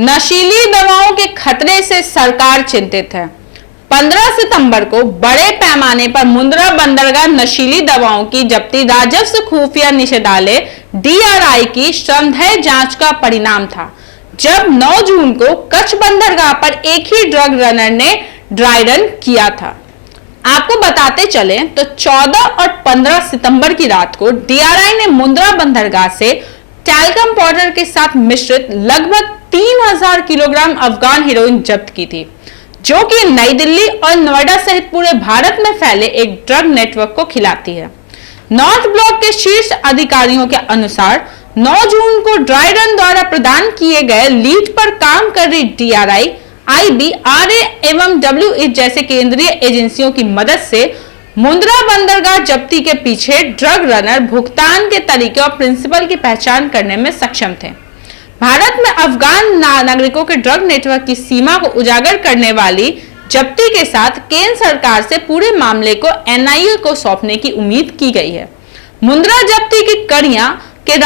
नशीली दवाओं के खतरे से सरकार चिंतित है। 15 सितंबर को बड़े पैमाने पर मुंद्रा बंदरगाह नशीली दवाओं की जब्ती राजस्व खुफिया निदेशालय DRI की श्रमदायी जांच का परिणाम था, जब 9 जून को कच्छ बंदरगाह पर एक ही ड्रग रनर ने ड्राई रन किया था। आपको बताते चले तो 14 और 15 सितंबर की रात को DRI ने मुंद्रा बंदरगाह से टैल्कम पाउडर के साथ मिश्रित लगभग 3000 किलोग्राम अफगान हेरोइन जब्त की थी, जो कि नई दिल्ली और नोएडा सहित पूरे भारत में फैले एक ड्रग नेटवर्क को खिलाती है। नॉर्थ ब्लॉक के शीर्ष अधिकारियों के अनुसार 9 जून को ड्राई रन द्वारा प्रदान किए गए लीड पर काम कर रही DRI, IB, RA एवं WE जैसे केंद्रीय एजेंसियों की मदद से मुंद्रा बंदरगाह जब्ती के पीछे ड्रग रनर, भुगतान के तरीके और प्रिंसिपल की पहचान करने में सक्षम थे। भारत में अफगान नागरिकों के ड्रग नेटवर्क की सीमा को उजागर करने वाली जब्ती के साथ केंद्र सरकार से पूरे मामले को NIA को सौंपने की उम्मीद की गई है। मुंद्रा जब्ती की कड़ियां के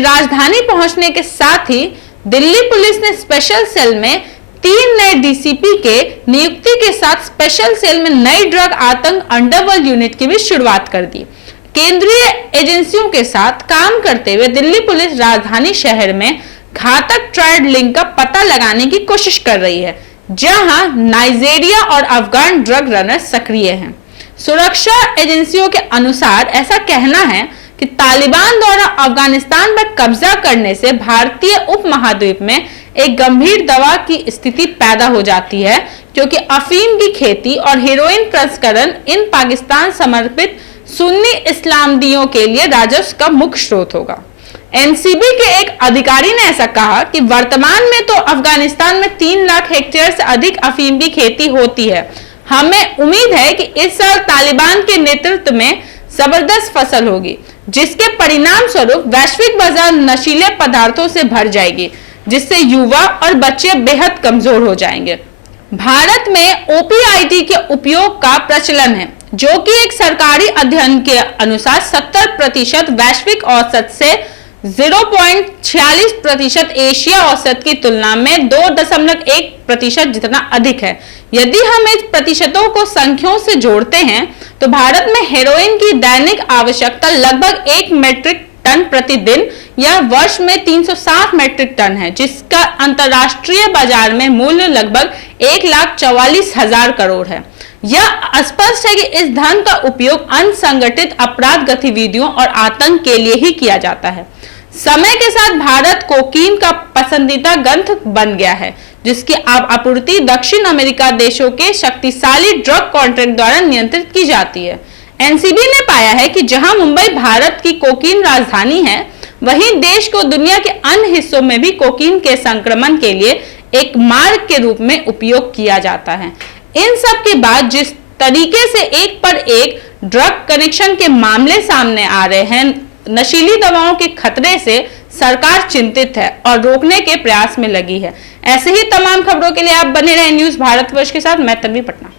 राजधानी पहुंचने के साथ ही दिल्ली पुलिस ने स्पेशल सेल में 3 नए DCP के नियुक्ति के साथ स्पेशल सेल में नई ड्रग आतंक अंडरवर्ल्ड यूनिट की भी शुरुआत कर दी। केंद्रीय एजेंसियों के साथ काम करते हुए दिल्ली पुलिस राजधानी शहर में घातक ट्रायड लिंक का पता लगाने की कोशिश कर रही है, जहां नाइजीरिया और अफगान ड्रग रनर सक्रिय हैं। सुरक्षा एजेंसियों के अनुसार ऐसा कहना है कि तालिबान द्वारा अफगानिस्तान पर कब्जा करने से भारतीय उपमहाद्वीप में एक गंभीर दवा की स्थिति पैदा हो जाती है, क्योंकि अफीम की खेती और हेरोइन प्रसंस्करण इन पाकिस्तान समर्पित सुन्नी इस्लामदियों के लिए राजस्व का मुख्य स्रोत होगा। NCB के एक अधिकारी ने ऐसा कहा कि वर्तमान में तो अफगानिस्तान में 3 लाख हेक्टेयर से अधिक अफीम की खेती होती है। हमें उम्मीद है कि इस साल तालिबान के नेतृत्व में जबरदस्त फसल होगी, जिसके परिणाम स्वरूप वैश्विक बाजार नशीले पदार्थों से भर जाएगी, जिससे युवा और बच्चे बेहद कमजोर हो जाएंगे। भारत में ओपीआईडी के उपयोग का प्रचलन है, जो कि एक सरकारी अध्ययन के अनुसार 70% वैश्विक औसत से 0.46% एशिया औसत की तुलना में 2.1% जितना अधिक है। यदि हम इस प्रतिशतों को संख्याओं से जोड़ते हैं तो भारत में हेरोइन की दैनिक आवश्यकता लगभग 1 मीट्रिक टन प्रतिदिन या वर्ष में 360 मीट्रिक टन है, जिसका अंतरराष्ट्रीय बाजार में मूल्य लगभग 1,44,000 करोड़ है। यह स्पष्ट है कि इस धन का उपयोग असंगठित अपराध गतिविधियों और आतंक के लिए ही किया जाता है। समय के साथ भारत कोकीन का पसंदीदा गंतव्य बन गया है, जिसकी आपूर्ति दक्षिण अमेरिका देशों के शक्तिशाली ड्रग कॉन्ट्रैक्ट द्वारा नियंत्रित की जाती है। NCB ने पाया है कि जहां मुंबई भारत की कोकीन राजधानी है, वहीं देश को दुनिया के अन्य हिस्सों में भी कोकीन के संक्रमण के लिए एक मार्ग के रूप में उपयोग किया जाता है। इन सब के बाद जिस तरीके से एक पर एक ड्रग कनेक्शन के मामले सामने आ रहे हैं, नशीली दवाओं के खतरे से सरकार चिंतित है और रोकने के प्रयास में लगी है। ऐसे ही तमाम खबरों के लिए आप बने रहें न्यूज़ भारतवर्ष के साथ। मैं तन्वी पटना।